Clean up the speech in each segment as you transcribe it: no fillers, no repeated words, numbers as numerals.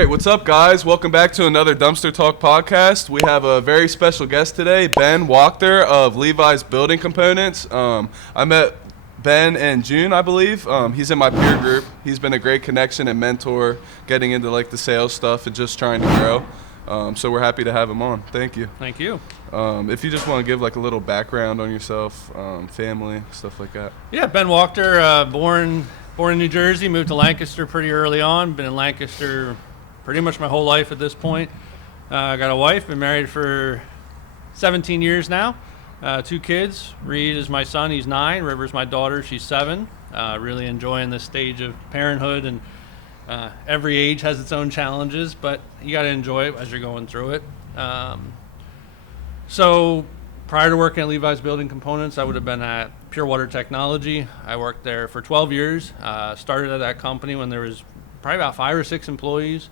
right, what's up, guys? Welcome back to another Dumpster Talk podcast. We have a very special guest today, Ben Wachter of Levi's Building Components. I met Ben in June, I believe. He's in my peer group. He's been a great connection and mentor, getting into like the sales stuff and just trying to grow. So we're happy to have him on. Thank you. Thank you. If you just want to give like a little background on yourself, family, stuff like that. Yeah, Ben Wachter, born in New Jersey, moved to Lancaster pretty early on. Been in Lancaster pretty much my whole life at this point. Got a wife, been married for 17 years now. 2 kids. Reed is my son, he's 9. River's my daughter, she's 7. Really enjoying this stage of parenthood, and every age has its own challenges, but you got to enjoy it as you're going through it. So prior to working at Levi's Building Components, I would have been at Pure Water Technology. I worked there for 12 years. Started at that company when there was probably about 5 or 6 employees.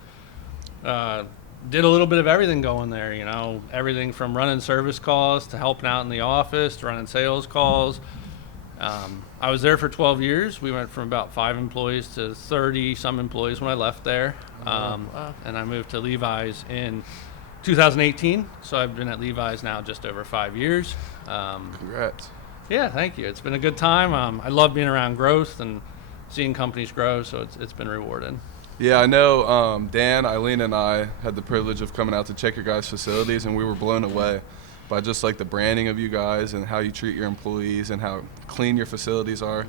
Did a little bit of everything going there, you know, everything from running service calls to helping out in the office to running sales calls. I was there for 12 years. We went from about 5 employees to 30 some employees when I left there. And I moved to Levi's in 2018. So I've been at Levi's now just over 5 years. Congrats. Yeah, thank you. It's been a good time. I love being around growth and seeing companies grow, so it's been rewarding. Yeah, I know Dan, Eileen, and I had the privilege of coming out to check your guys' facilities, and we were blown away by just like the branding of you guys and how you treat your employees and how clean your facilities are.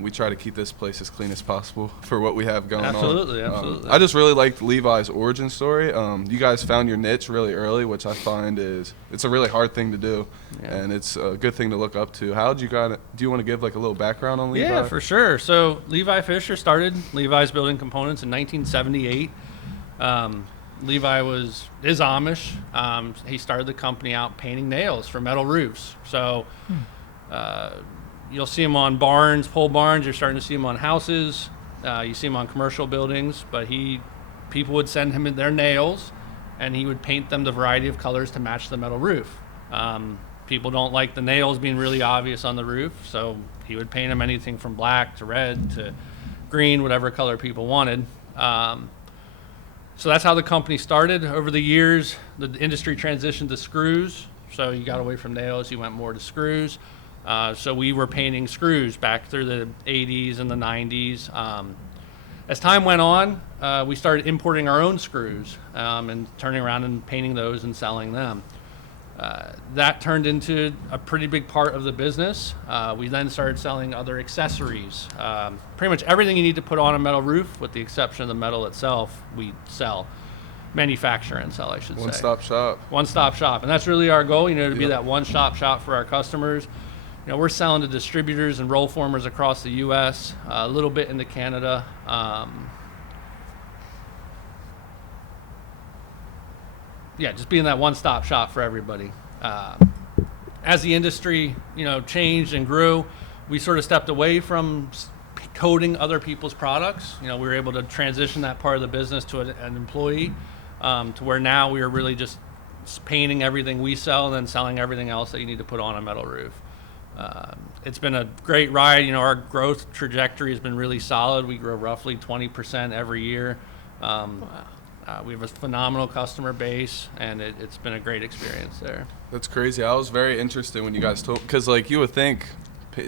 We try to keep this place as clean as possible for what we have going on. Absolutely. I just really liked Levi's origin story. You guys found your niche really early, which I find it's a really hard thing to do, and it's a good thing to look up to. Do you want to give like a little background on Levi? Yeah, for sure. So Levi Fisher started Levi's Building Components in 1978. Levi is Amish. He started the company out painting nails for metal roofs. So you'll see him on barns, pole barns. You're starting to see him on houses. You see him on commercial buildings. But people would send him their nails, and he would paint them the variety of colors to match the metal roof. People don't like the nails being really obvious on the roof, so he would paint them anything from black to red to green, whatever color people wanted. So that's how the company started. Over the years, the industry transitioned to screws. So you got away from nails, you went more to screws. So we were painting screws back through the 80s and the 90s. As time went on, we started importing our own screws and turning around and painting those and selling them. That turned into a pretty big part of the business. We then started selling other accessories. Pretty much everything you need to put on a metal roof, with the exception of the metal itself, we sell. Manufacture and sell, I should say. One-stop shop. One-stop shop. And that's really our goal, to be that one-stop shop for our customers. We're selling to distributors and roll formers across the U.S., a little bit into Canada. Just being that one-stop shop for everybody. As the industry, changed and grew, we sort of stepped away from coding other people's products. We were able to transition that part of the business to an employee, to where now we are really just painting everything we sell and then selling everything else that you need to put on a metal roof. It's been a great ride. Our growth trajectory has been really solid. We grow roughly 20% every year. We have a phenomenal customer base, and it's been a great experience there. That's crazy. I was very interested when you guys told, because like you would think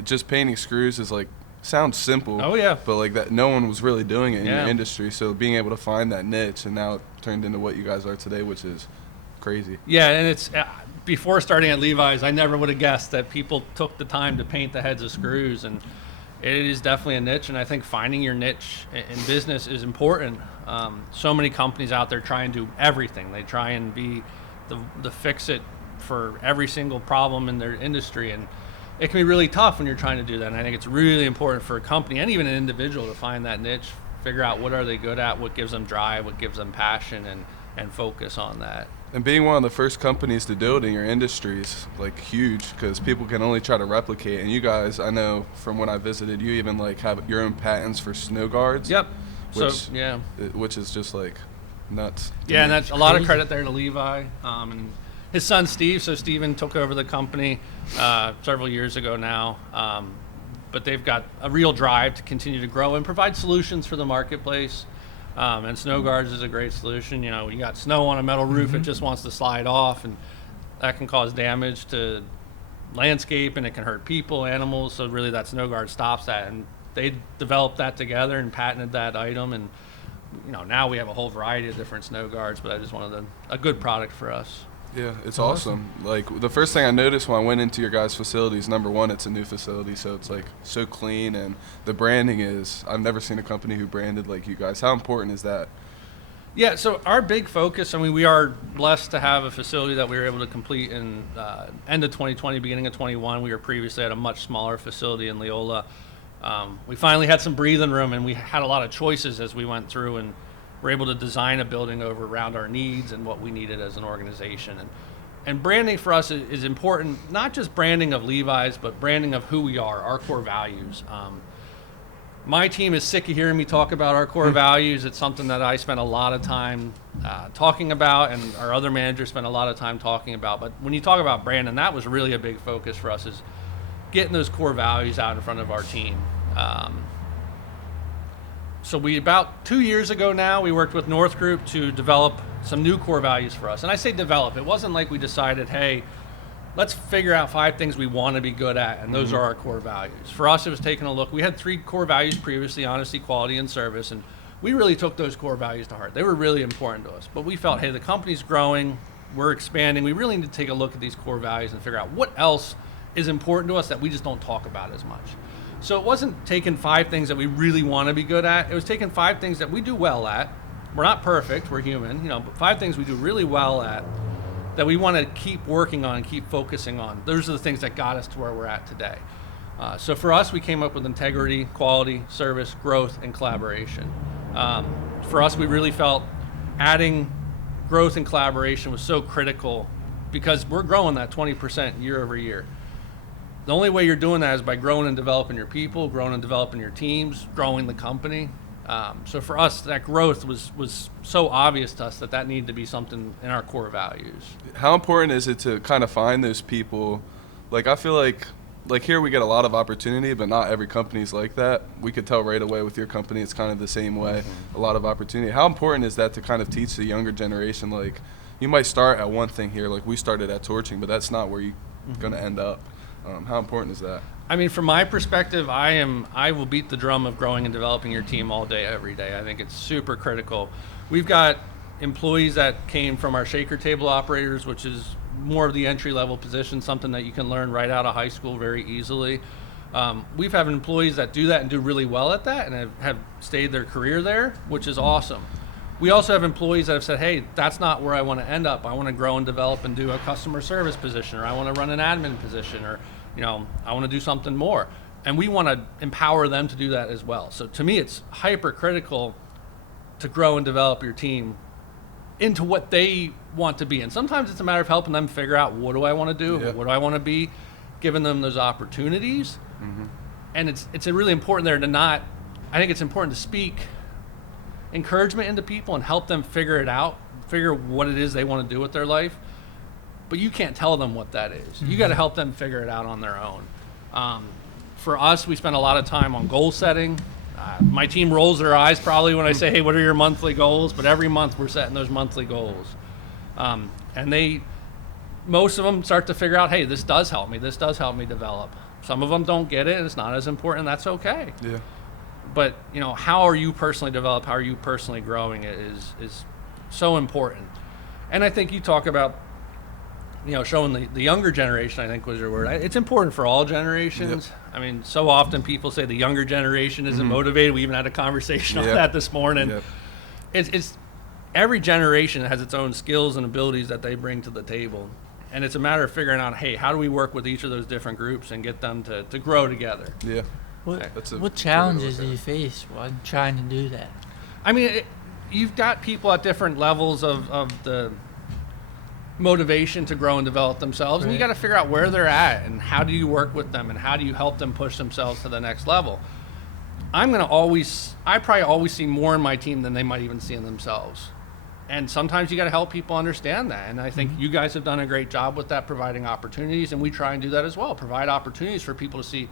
just painting screws is like, sounds simple. Oh yeah. But like that, no one was really doing it in your industry. So being able to find that niche, and now it turned into what you guys are today, which is crazy. Yeah, and it's before starting at Levi's, I never would have guessed that people took the time to paint the heads of screws, and it is definitely a niche. And I think finding your niche in business is important. So many companies out there try and do everything. They try and be the fix-it for every single problem in their industry, and it can be really tough when you're trying to do that. And I think it's really important for a company and even an individual to find that niche, figure out what are they good at, what gives them drive, what gives them passion, and focus on that. And being one of the first companies to do it in your industry is like huge, because people can only try to replicate. And you guys, I know from when I visited, you even like have your own patents for snow guards. Yep. Which is just like nuts. Yeah, and that's a lot of credit there to Levi and his son Steve. So Steven took over the company several years ago now, but they've got a real drive to continue to grow and provide solutions for the marketplace. And snow guards is a great solution. You know, you got snow on a metal roof, it just wants to slide off, and that can cause damage to landscape, and it can hurt people, animals. So really that snow guard stops that, and they developed that together and patented that item. And you know, now we have a whole variety of different snow guards, but that is a good product for us. Yeah, it's awesome. Like, the first thing I noticed when I went into your guys' facilities, number one, it's a new facility, so it's like so clean, and the branding is, I've never seen a company who branded like you guys. How important is that? Yeah, so our big focus, I mean, we are blessed to have a facility that we were able to complete in end of 2020, beginning of 21. We were previously at a much smaller facility in Leola. We finally had some breathing room, and we had a lot of choices as we went through, and we're able to design a building around our needs and what we needed as an organization. And branding for us is important, not just branding of Levi's, but branding of who we are, our core values. My team is sick of hearing me talk about our core values. It's something that I spend a lot of time talking about, and our other managers spend a lot of time talking about. But when you talk about branding, that was really a big focus for us, is getting those core values out in front of our team. So about 2 years ago now, we worked with North Group to develop some new core values for us. And I say develop. It wasn't like we decided, hey, let's figure out 5 things we want to be good at, and those are our core values. For us, it was taking a look. We had 3 core values previously: honesty, quality, and service. And we really took those core values to heart. They were really important to us. But we felt, hey, the company's growing, we're expanding. We really need to take a look at these core values and figure out what else is important to us that we just don't talk about as much. So it wasn't taking 5 things that we really want to be good at. It was taking 5 things that we do well at. We're not perfect, we're human, but 5 things we do really well at that we want to keep working on and keep focusing on. Those are the things that got us to where we're at today. So for us, we came up with integrity, quality, service, growth, and collaboration. For us, we really felt adding growth and collaboration was so critical because we're growing that 20% year over year. The only way you're doing that is by growing and developing your people, growing and developing your teams, growing the company. So for us, that growth was so obvious to us that needed to be something in our core values. How important is it to kind of find those people? Like, I feel like here we get a lot of opportunity, but not every company's like that. We could tell right away with your company, it's kind of the same way, a lot of opportunity. How important is that to kind of teach the younger generation? Like, you might start at one thing here, like we started at torching, but that's not where you're going to end up. How important is that? I mean, from my perspective, I will beat the drum of growing and developing your team all day, every day. I think it's super critical. We've got employees that came from our shaker table operators, which is more of the entry-level position, something that you can learn right out of high school very easily. We've had employees that do that and do really well at that and have stayed their career there, which is awesome. We also have employees that have said, hey, that's not where I want to end up. I want to grow and develop and do a customer service position, or I want to run an admin position, or I want to do something more. And we want to empower them to do that as well. So to me, it's hyper critical to grow and develop your team into what they want to be. And sometimes it's a matter of helping them figure out, what do I want to do? Yeah. What do I want to be? Giving them those opportunities. And it's really important there I think it's important to speak encouragement into people and help them figure what it is they want to do with their life. But you can't tell them what that is. You got to help them figure it out on their own. For us, we spend a lot of time on goal setting. My team rolls their eyes probably when I say, hey, what are your monthly goals? But every month we're setting those monthly goals. And most of them start to figure out, hey, this does help me. This does help me develop. Some of them don't get it, and it's not as important. That's okay. Yeah. But how are you personally developed? How are you personally growing? Is so important. And I think you talk about showing the younger generation, I think was your word. It's important for all generations. Yep. I mean, so often people say the younger generation isn't motivated. We even had a conversation on that this morning. Yep. It's every generation has its own skills and abilities that they bring to the table. And it's a matter of figuring out, hey, how do we work with each of those different groups and get them to grow together? Yeah. What challenges do you face while trying to do that? I mean, you've got people at different levels of the motivation to grow and develop themselves, and you got to figure out where they're at and how do you work with them and how do you help them push themselves to the next level. I probably always see more in my team than they might even see in themselves. And sometimes you got to help people understand that. And I think you guys have done a great job with that, providing opportunities, and we try and do that as well. Provide opportunities for people to see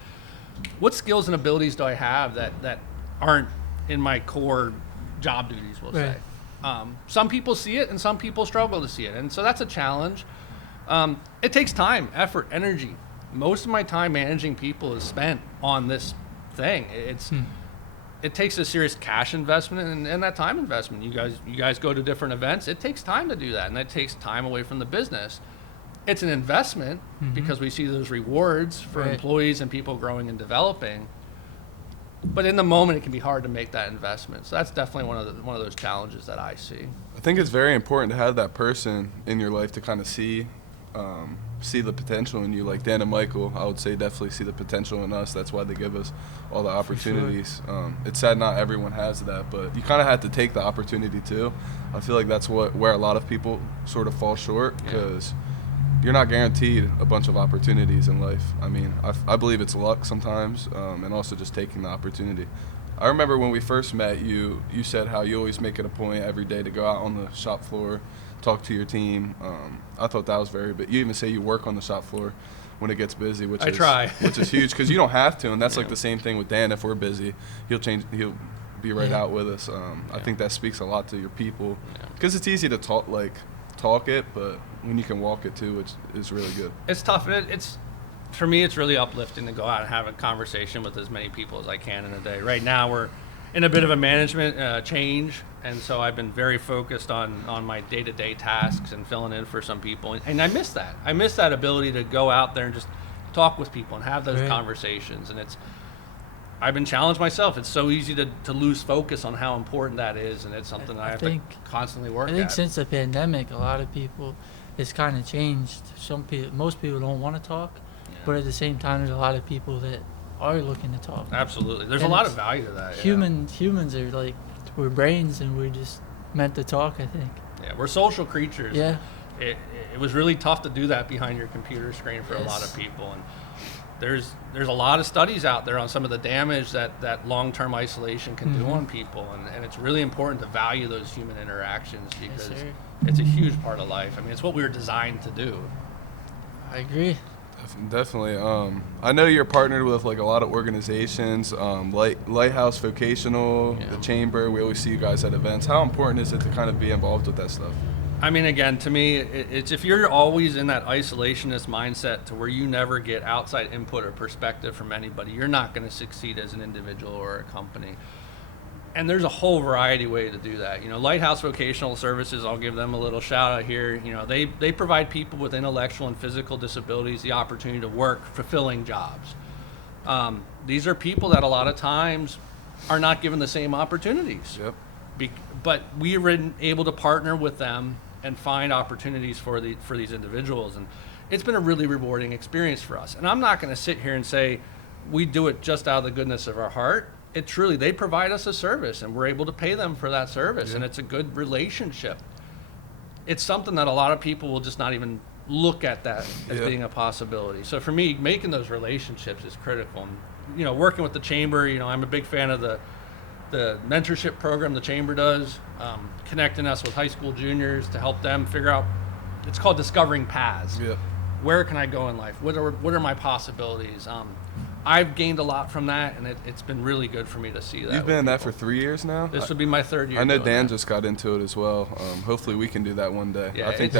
what skills and abilities do I have that aren't in my core job duties, we'll Right. say. Some people see it and some people struggle to see it. And so that's a challenge. It takes time, effort, energy. Most of my time managing people is spent on this thing. It takes a serious cash investment and that time investment. You guys go to different events. It takes time to do that, and that takes time away from the business. It's an investment because we see those rewards for Right. employees and people growing and developing. But in the moment, it can be hard to make that investment. So that's definitely one of those challenges that I see. I think it's very important to have that person in your life to kind of see the potential in you. Like Dan and Michael, I would say definitely see the potential in us. That's why they give us all the opportunities. It's sad not everyone has that, but you kind of have to take the opportunity too. I feel like that's where a lot of people sort of fall short, because you're not guaranteed a bunch of opportunities in life. I mean, I believe it's luck sometimes, and also just taking the opportunity. I remember when we first met, you said how you always make it a point every day to go out on the shop floor, talk to your team. I thought that was but you even say you work on the shop floor when it gets busy, which I try. which is huge, because you don't have to, and that's like the same thing with Dan. If we're busy, he'll be right out with us. I think that speaks a lot to your people, because it's easy to talk it, but when you can walk it too, which is really good. It's tough. For me, it's really uplifting to go out and have a conversation with as many people as I can in a day. Right now, we're in a bit of a management change, and so I've been very focused on my day-to-day tasks and filling in for some people. And I miss that. I miss that ability to go out there and just talk with people and have those conversations. And I've been challenged myself. It's so easy to lose focus on how important that is, and it's something I have to constantly work at. I think since the pandemic, a lot of people, it's kind of changed. Most people don't want to talk, but at the same time, there's a lot of people that are looking to talk. Absolutely. There's a lot of value to that. Humans are like, we're brains, and we're just meant to talk, I think. Yeah, we're social creatures. Yeah. It was really tough to do that behind your computer screen for a lot of people. And there's a lot of studies out there on some of the damage that long-term isolation can do on people. And it's really important to value those human interactions, because it's a huge part of life. I mean, it's what we were designed to do. I agree. Definitely. I know you're partnered with like a lot of organizations, Lighthouse Vocational, the Chamber. We always see you guys at events. How important is it to kind of be involved with that stuff? I mean, again, to me, it's if you're always in that isolationist mindset to where you never get outside input or perspective from anybody, you're not going to succeed as an individual or a company. And there's a whole variety of ways to do that. You know, Lighthouse Vocational Services, I'll give them a little shout out here. You know, they provide people with intellectual and physical disabilities the opportunity to work fulfilling jobs. These are people that a lot of times are not given the same opportunities. Yep. But we were able to partner with them and find opportunities for these individuals. And it's been a really rewarding experience for us. And I'm not going to sit here and say we do it just out of the goodness of our heart. It truly, they provide us a service, and we're able to pay them for that service, and it's a good relationship. It's something that a lot of people will just not even look at that as being a possibility. So for me, making those relationships is critical. And, you know, working with the Chamber, you know, I'm a big fan of the mentorship program the Chamber does, connecting us with high school juniors to help them figure out, it's called Discovering Paths. Yeah. Where can I go in life? What are my possibilities? I've gained a lot from that, and it's been really good for me to see that. You've been in that for 3 years now? This would be my third year. I know doing Dan that. just got into it as well. Hopefully we can do that one day. Yeah, I think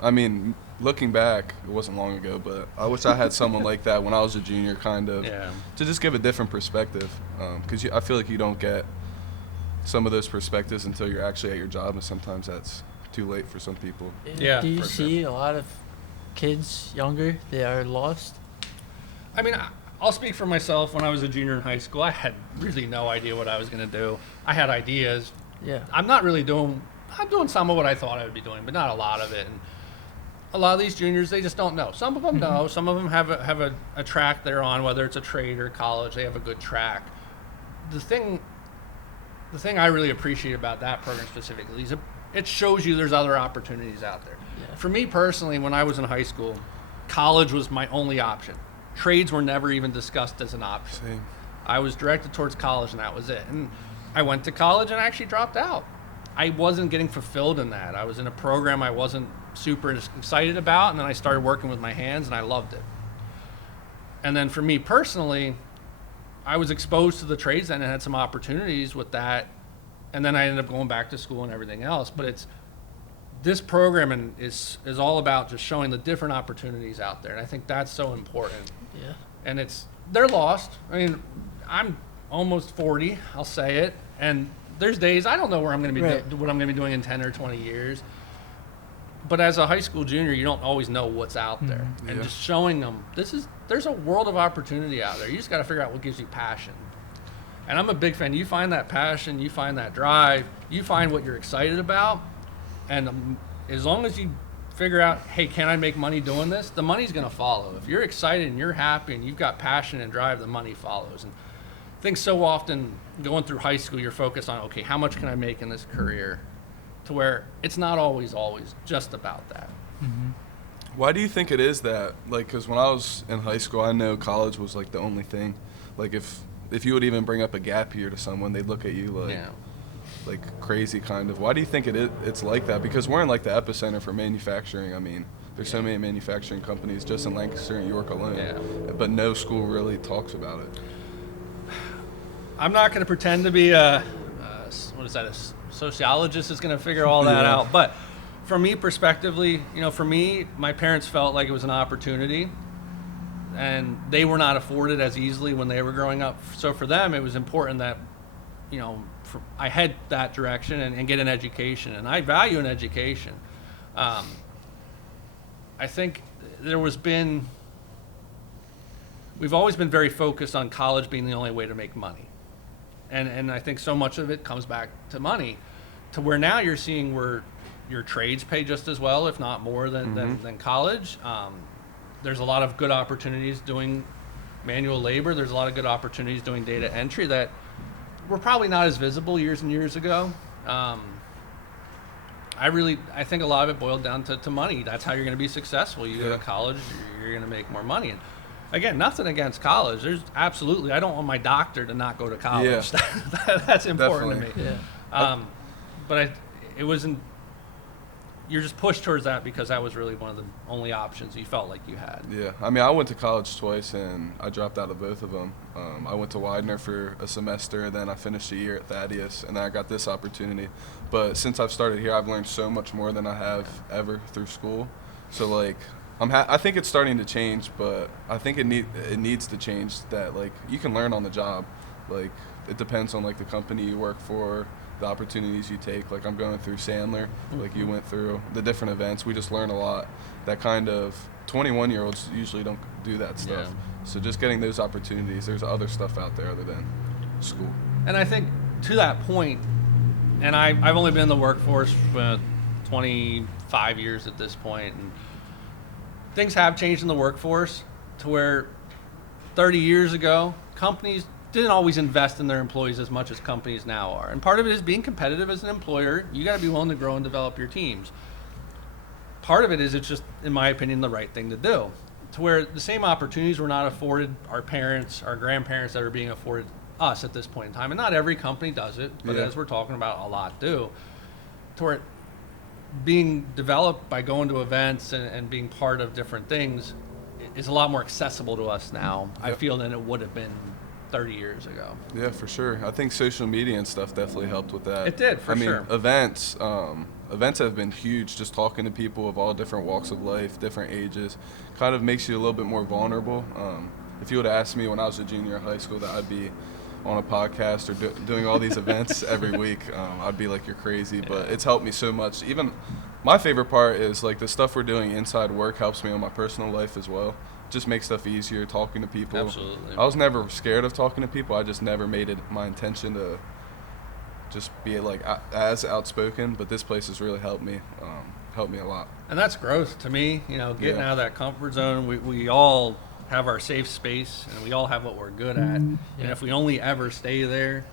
I mean, looking back, it wasn't long ago, but I wish I had someone like that when I was a junior, kind of, to just give a different perspective. Because I feel like you don't get some of those perspectives until you're actually at your job, and sometimes that's too late for some people. Yeah, Do you for see a lot of kids younger that are lost? I mean, I'll speak for myself. When I was a junior in high school, I had really no idea what I was going to do. I had ideas. Yeah. I'm doing some of what I thought I would be doing, but not a lot of it. And a lot of these juniors, they just don't know. Some of them know. Some of them have a track they're on, whether it's a trade or college. They have a good track. The thing I really appreciate about that program specifically is it shows you there's other opportunities out there. Yeah. For me personally, when I was in high school, college was my only option. Trades were never even discussed as an option. Same. I was directed towards college, and that was it. And I went to college and actually dropped out. I wasn't getting fulfilled in that. I was in a program I wasn't super excited about, and then I started working with my hands, and I loved it. And then for me personally, I was exposed to the trades and had some opportunities with that and then I ended up going back to school and everything else. But this program is all about just showing the different opportunities out there, and I think that's so important. Yeah. And they're lost. I mean, I'm almost 40, I'll say it, and there's days I don't know where I'm going to be what I'm going to be doing in 10 or 20 years. But as a high school junior, you don't always know what's out there. Mm-hmm. And just showing them there's a world of opportunity out there. You just got to figure out what gives you passion. And I'm a big fan. You find that passion, you find that drive, you find what you're excited about, and as long as you figure out, hey, can I make money doing this? The money's going to follow. If you're excited and you're happy and you've got passion and drive, the money follows. And I think so often going through high school, you're focused on, okay, how much can I make in this career? To where it's not always just about that. Mm-hmm. Why do you think it is that? Like, because when I was in high school, I know college was like the only thing. Like, if you would even bring up a gap year to someone, they'd look at you like crazy, kind of. Why do you think it's like that? Because we're in like the epicenter for manufacturing. I mean, there's so many manufacturing companies just in Lancaster and York alone, but no school really talks about it. I'm not going to pretend to be a sociologist is going to figure all that out. But from me perspectively, for me, my parents felt like it was an opportunity, and they were not afforded as easily when they were growing up. So for them, it was important that, I head that direction and get an education, and I value an education. I think we've always been very focused on college being the only way to make money. And I think so much of it comes back to money, to where now you're seeing where your trades pay just as well, if not more than college. There's a lot of good opportunities doing manual labor. There's a lot of good opportunities doing data entry that were probably not as visible years and years ago. I think a lot of it boiled down to money. That's how you're going to be successful. You go to college, you're going to make more money. And again, nothing against college. There's absolutely, I don't want my doctor to not go to college. Yeah. That's important to me. Yeah. But it wasn't, you're just pushed towards that because that was really one of the only options you felt like you had. Yeah. I mean, I went to college twice and I dropped out of both of them. I went to Widener for a semester, and then I finished a year at Thaddeus, and then I got this opportunity. But since I've started here, I've learned so much more than I have ever through school. So, like, I think it's starting to change, but I think it needs to change that, like, you can learn on the job. Like, it depends on, like, the company you work for, the opportunities you take. Like, I'm going through Sandler, like you went through, the different events. We just learn a lot. That kind of 21-year-olds usually don't do that stuff. Yeah. So just getting those opportunities, there's other stuff out there other than school. And I think to that point, and I've only been in the workforce for 25 years at this point, and things have changed in the workforce to where 30 years ago, companies didn't always invest in their employees as much as companies now are. And part of it is being competitive as an employer. You got to be willing to grow and develop your teams. Part of it is it's just, in my opinion, the right thing to do. To where the same opportunities were not afforded our parents, our grandparents that are being afforded us at this point in time. And not every company does it, but as we're talking about, a lot do. To where being developed by going to events and being part of different things is a lot more accessible to us now, I feel, than it would have been 30 years ago. Yeah, for sure. I think social media and stuff definitely helped with that. It did, for sure. I mean, events have been huge. Just talking to people of all different walks of life, different ages, kind of makes you a little bit more vulnerable. If you would have asked me when I was a junior in high school that I'd be on a podcast or doing all these events every week, I'd be like, you're crazy. But it's helped me so much. Even my favorite part is, like, the stuff we're doing inside work helps me on my personal life as well. Just make stuff easier, talking to people. Absolutely. I was never scared of talking to people. I just never made it my intention to just be, like, as outspoken. But this place has really helped me a lot. And that's growth to me. Getting out of that comfort zone. We all have our safe space, and we all have what we're good at. And if we only ever stay there,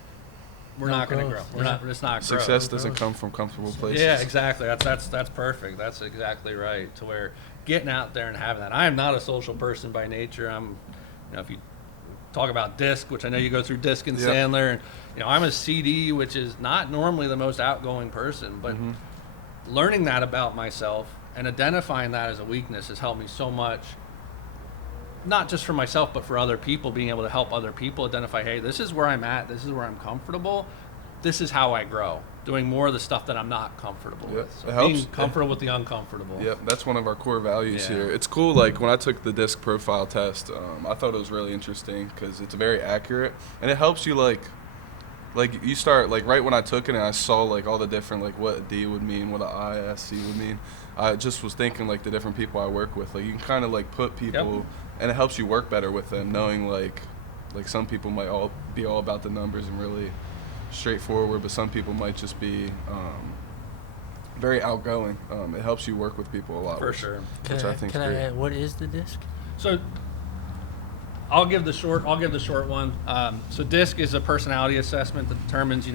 we're not going to grow. We're just not growing. Success doesn't come from comfortable places. Yeah, exactly. That's perfect. That's exactly right. To where getting out there and having that. I am not a social person by nature. If you talk about DISC, which I know you go through DISC and Sandler, and I'm a CD, which is not normally the most outgoing person, but learning that about myself and identifying that as a weakness has helped me so much. Not just for myself, but for other people, being able to help other people identify, hey, this is where I'm at, this is where I'm comfortable. this is how I grow. Doing more of the stuff that I'm not comfortable Yep. with. So It helps. being comfortable with the uncomfortable. Yep, that's one of our core values Yeah. here. It's cool, like when I took the disc profile test, I thought it was really interesting because it's very accurate and it helps you like you start like right when I took it and I saw like all the different like what a D would mean, what a ISC would mean. I just was thinking like the different people I work with, like you can kind of like put people, and it helps you work better with them, knowing like some people might all be all about the numbers and really straightforward, but some people might just be very outgoing. It helps you work with people a lot. For sure. Which I think is Can I great. add, what is the disc? So I'll give the short one. So DISC is a personality assessment that determines,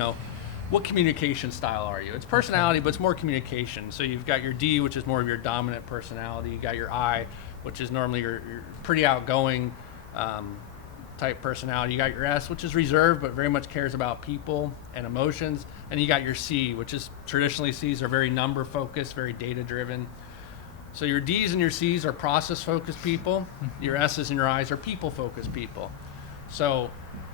what communication style are you? It's personality, but it's more communication. So you've got your D, which is more of your dominant personality. You got your I, which is normally your pretty outgoing type personality. You got your S, which is reserved, but very much cares about people and emotions. And you got your C, which is traditionally C's are very number focused, very data driven. So your D's and your C's are process-focused people. Your S's and your I's are people-focused people. So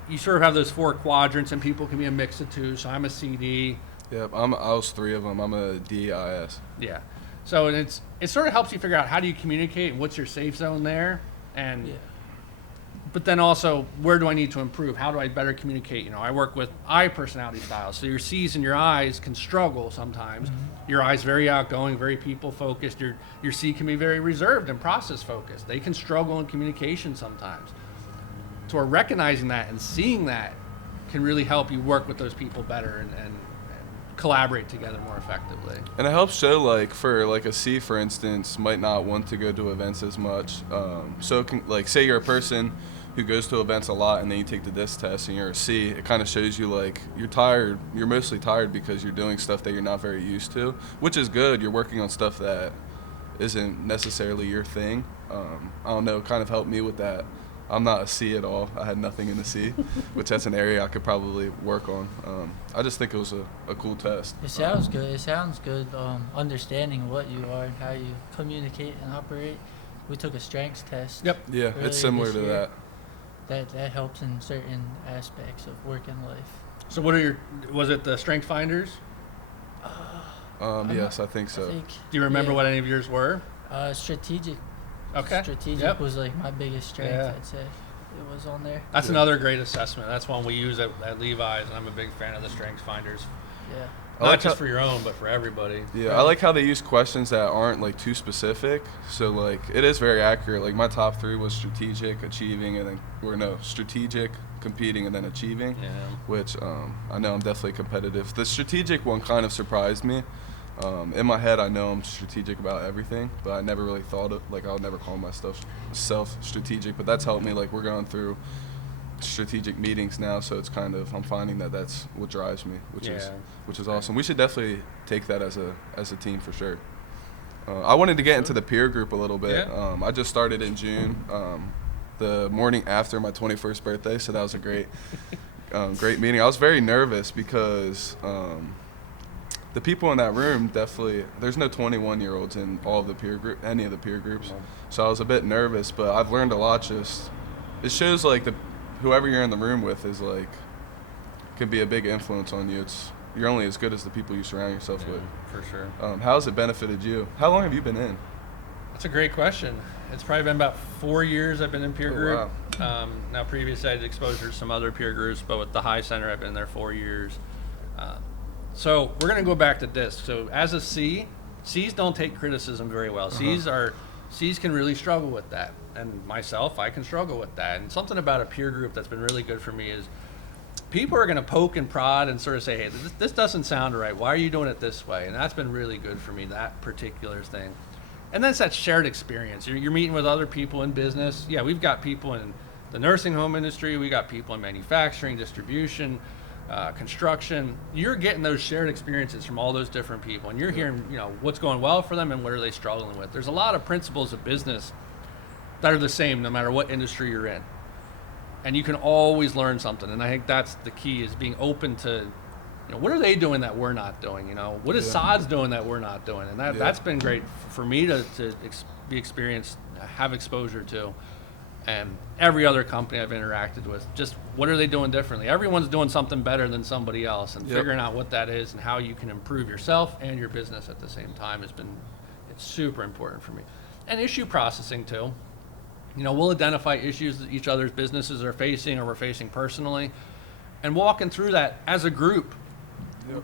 you sort of have those 4 quadrants, and people can be a mix of 2. So I'm a CD. Yep, I was 3 of them. I'm a DIS. Yeah. So it sort of helps you figure out how do you communicate and what's your safe zone there, and but then also where do I need to improve? How do I better communicate? I work with I personality styles. So your C's and your I's can struggle sometimes. Your I's very outgoing, very people focused. Your C can be very reserved and process focused. They can struggle in communication sometimes. So recognizing that and seeing that can really help you work with those people better and collaborate together more effectively. And it helps show like for like a C, for instance, might not want to go to events as much. So it can, like say you're a person who goes to events a lot and then you take the DISC test and you're a C, it kind of shows you like you're tired. You're mostly tired because you're doing stuff that you're not very used to, which is good. You're working on stuff that isn't necessarily your thing. I don't know, kind of helped me with that. I'm not a C at all. I had nothing in the C, which that's an area I could probably work on. I just think it was a cool test. It sounds good. It sounds good. Understanding what you are and how you communicate and operate. We took a strengths test. Yep. Yeah, earlier it's similar this to year. that. That helps in certain aspects of work and life. So was it the strength finders? Yes, I think so. I think, Do you remember what any of yours were? strategic. Okay. Strategic Yep. was like my biggest strength. Yeah. I'd say it was on there. That's Yeah. another great assessment. That's one we use at Levi's, and I'm a big fan of the strengths finders. Yeah. I Not like just how- for your own, but for everybody. Yeah, I like how they use questions that aren't like too specific. So like it is very accurate. Like my top 3 was strategic, achieving, and then strategic, competing, and then achieving. Yeah. Which I know I'm definitely competitive. The strategic one kind of surprised me. In my head, I know I'm strategic about everything, but I never really thought of like I would never call myself strategic. But that's helped me. Like we're going through strategic meetings now, so it's kind of I'm finding that that's what drives me, which is awesome. We should definitely take that as a team for sure. I wanted to get into the peer group a little bit. Yeah. I just started in June, the morning after my 21st birthday, so that was a great meeting. I was very nervous because the people in that room definitely there's no 21-year-olds in all of the any of the peer groups, so I was a bit nervous, but I've learned a lot. Just it shows like whoever you're in the room with is like can be a big influence on you. You're only as good as the people you surround yourself with. For sure. How has it benefited you? How long have you been in? That's a great question. It's probably been about 4 years I've been in peer group. Wow. Now, previously I had exposure to some other peer groups, but with the High Center, I've been there 4 years. So we're going to go back to DISC. So as a C, C's don't take criticism very well. C's can really struggle with that. And myself, I can struggle with that. And something about a peer group that's been really good for me is people are going to poke and prod and sort of say, hey, this doesn't sound right. Why are you doing it this way? And that's been really good for me, that particular thing. And then it's that shared experience. You're meeting with other people in business. Yeah, we've got people in the nursing home industry. We got people in manufacturing, distribution, construction. You're getting those shared experiences from all those different people. And you're hearing, what's going well for them and what are they struggling with. There's a lot of principles of business that are the same no matter what industry you're in. And you can always learn something. And I think that's the key, is being open to, what are they doing that we're not doing? What is SODS doing that we're not doing? And that's been great for me to have exposure to. And every other company I've interacted with, just what are they doing differently? Everyone's doing something better than somebody else, and figuring out what that is and how you can improve yourself and your business at the same time it's super important for me. And issue processing too. We'll identify issues that each other's businesses are facing or we're facing personally, and walking through that as a group,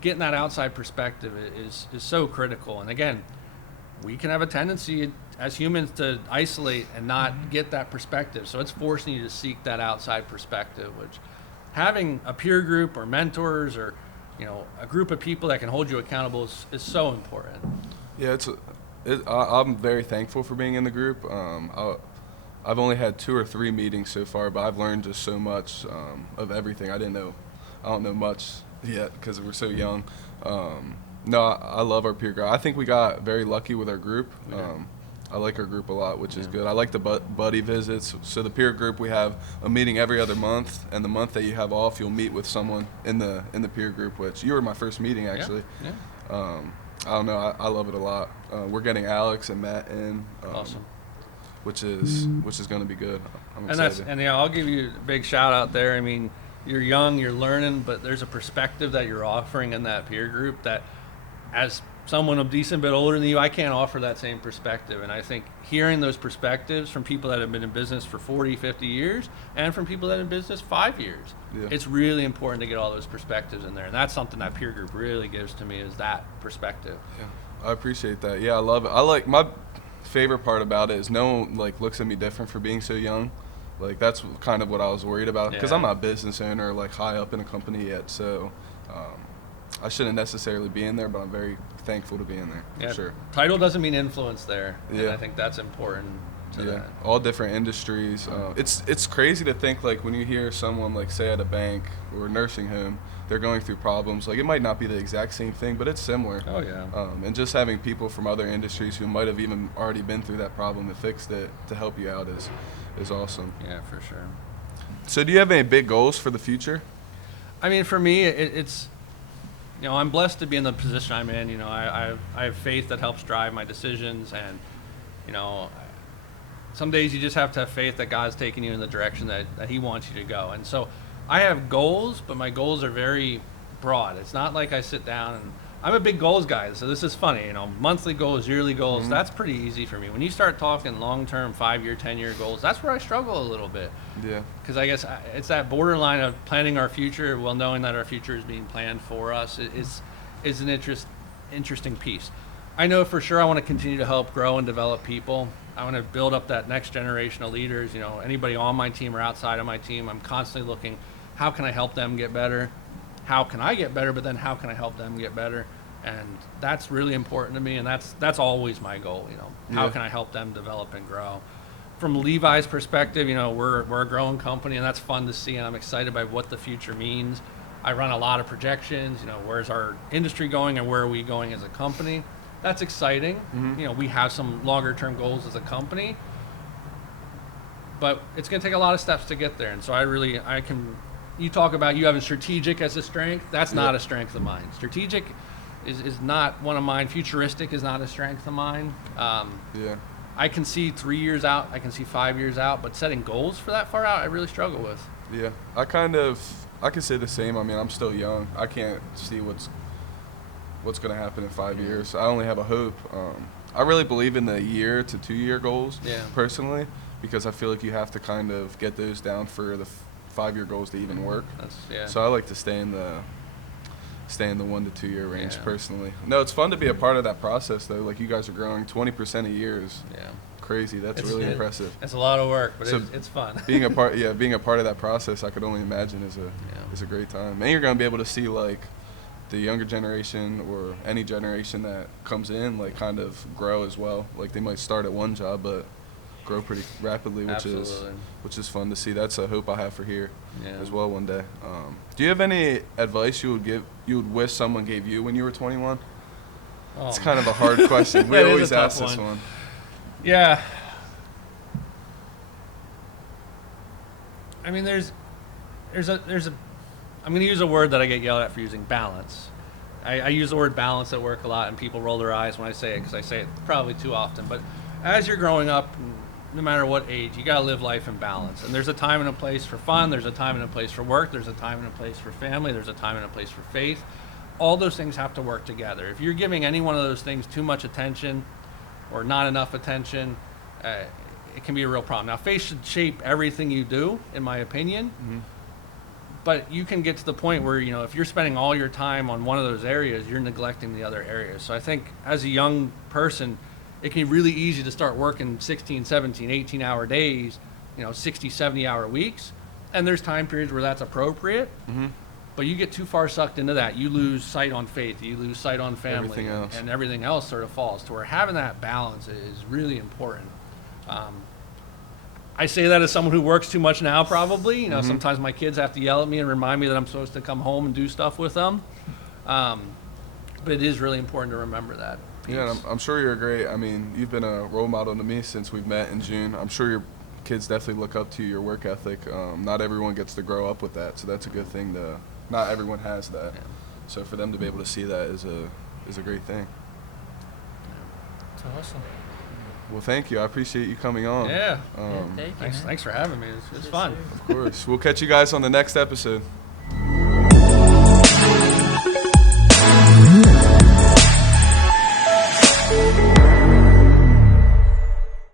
getting that outside perspective is so critical. And again, we can have a tendency as humans to isolate and not get that perspective. So it's forcing you to seek that outside perspective, which having a peer group or mentors or, a group of people that can hold you accountable is so important. Yeah, I'm very thankful for being in the group. I've only had 2 or 3 meetings so far, but I've learned just so much of everything. I don't know much yet because we're so young. No, I love our peer group. I think we got very lucky with our group. I like our group a lot, which is good. I like the buddy visits. So the peer group, we have a meeting every other month, and the month that you have off, you'll meet with someone in the peer group, which you were my first meeting, actually. Yeah. I don't know. I love it a lot. We're getting Alex and Matt in. Awesome. Which is going to be good. I'm excited. I'll give you a big shout out there. I mean, you're young, you're learning, but there's a perspective that you're offering in that peer group that, as someone a decent bit older than you, I can't offer that same perspective. And I think hearing those perspectives from people that have been in business for 40, 50 years and from people that have been in business 5 years, it's really important to get all those perspectives in there. And that's something that peer group really gives to me, is that perspective. Yeah, I appreciate that. Yeah, I love it. I like my favorite part about it is no one looks at me different for being so young. That's kind of what I was worried about, because I'm not a business owner high up in a company yet, so I shouldn't necessarily be in there, but I'm very thankful to be in there, for sure. Title doesn't mean influence there, and I think that's important to that. All different industries. It's crazy to think when you hear someone say at a bank or a nursing home, they're going through problems. It might not be the exact same thing, but it's similar. Oh yeah. And just having people from other industries who might have even already been through that problem and fixed it to help you out is awesome. Yeah, for sure. So do you have any big goals for the future? I mean, for me, it's I'm blessed to be in the position I'm in. I have faith that helps drive my decisions, and some days you just have to have faith that God's taking you in the direction that He wants you to go. And so I have goals, but my goals are very broad. It's not like I sit down and I'm a big goals guy, so this is funny. Monthly goals, yearly goals, that's pretty easy for me. When you start talking long-term, 5-year, 10-year goals, that's where I struggle a little bit. Yeah. Because I guess it's that borderline of planning our future while knowing that our future is being planned for us is an interesting piece. I know for sure I want to continue to help grow and develop people. I want to build up that next generation of leaders. Anybody on my team or outside of my team, I'm constantly looking, how can I help them get better? How can I get better, but then how can I help them get better? And that's really important to me, and that's always my goal. How can I help them develop and grow? From Levi's perspective, we're a growing company, and that's fun to see, and I'm excited by what the future means. I run a lot of projections. Where's our industry going, and where are we going as a company? That's exciting. We have some longer term goals as a company, but it's going to take a lot of steps to get there. And so you talk about you having strategic as a strength. That's not a strength of mine. Strategic is not one of mine. Futuristic is not a strength of mine. I can see 3 years out. I can see 5 years out, but setting goals for that far out, I really struggle with. Yeah, I can say the same. I mean, I'm still young. I can't see what's going to happen in 5 years. I only have a hope. I really believe in the 1 to 2 year goals personally, because I feel like you have to kind of get those down for the 5 year goals to even work. So I like to stay in the 1 to 2 year range personally. No, it's fun to be a part of that process though. You guys are growing 20% a year is crazy. That's really impressive. It's a lot of work, but it's fun. being a part of that process, I could only imagine is a great time. And you're going to be able to see the younger generation or any generation that comes in kind of grow as well. They might start at one job but grow pretty rapidly, which is fun to see. That's a hope I have for here as well one day. Do you have any advice you would wish someone gave you when you were 21? It's kind of a hard question. We always ask this one. Yeah. I mean, there's a I'm going to use a word that I get yelled at for using, balance. I use the word balance at work a lot, and people roll their eyes when I say it because I say it probably too often. But as you're growing up, no matter what age, you got to live life in balance. And there's a time and a place for fun. There's a time and a place for work. There's a time and a place for family. There's a time and a place for faith. All those things have to work together. If you're giving any one of those things too much attention or not enough attention, it can be a real problem. Now, faith should shape everything you do, in my opinion. Mm-hmm. But you can get to the point where, if you're spending all your time on one of those areas, you're neglecting the other areas. So I think as a young person, it can be really easy to start working 16, 17, 18-hour days, 60, 70-hour weeks. And there's time periods where that's appropriate. Mm-hmm. But you get too far sucked into that. You lose sight on faith. You lose sight on family. Everything else. And everything else sort of falls to where having that balance is really important. I say that as someone who works too much now, probably. Mm-hmm. Sometimes my kids have to yell at me and remind me that I'm supposed to come home and do stuff with them. But it is really important to remember that piece. Yeah, and I'm sure you're great. I mean, you've been a role model to me since we've met in June. I'm sure your kids definitely look up to your work ethic. Not everyone gets to grow up with that, so that's a good thing. Not everyone has that. Yeah. So for them to be able to see that is a great thing. It's awesome. Well, thank you. I appreciate you coming on. Yeah. Thank you, man. Thanks for having me. It's Yes, fun. sir. Of course. We'll catch you guys on the next episode.